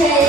Okay.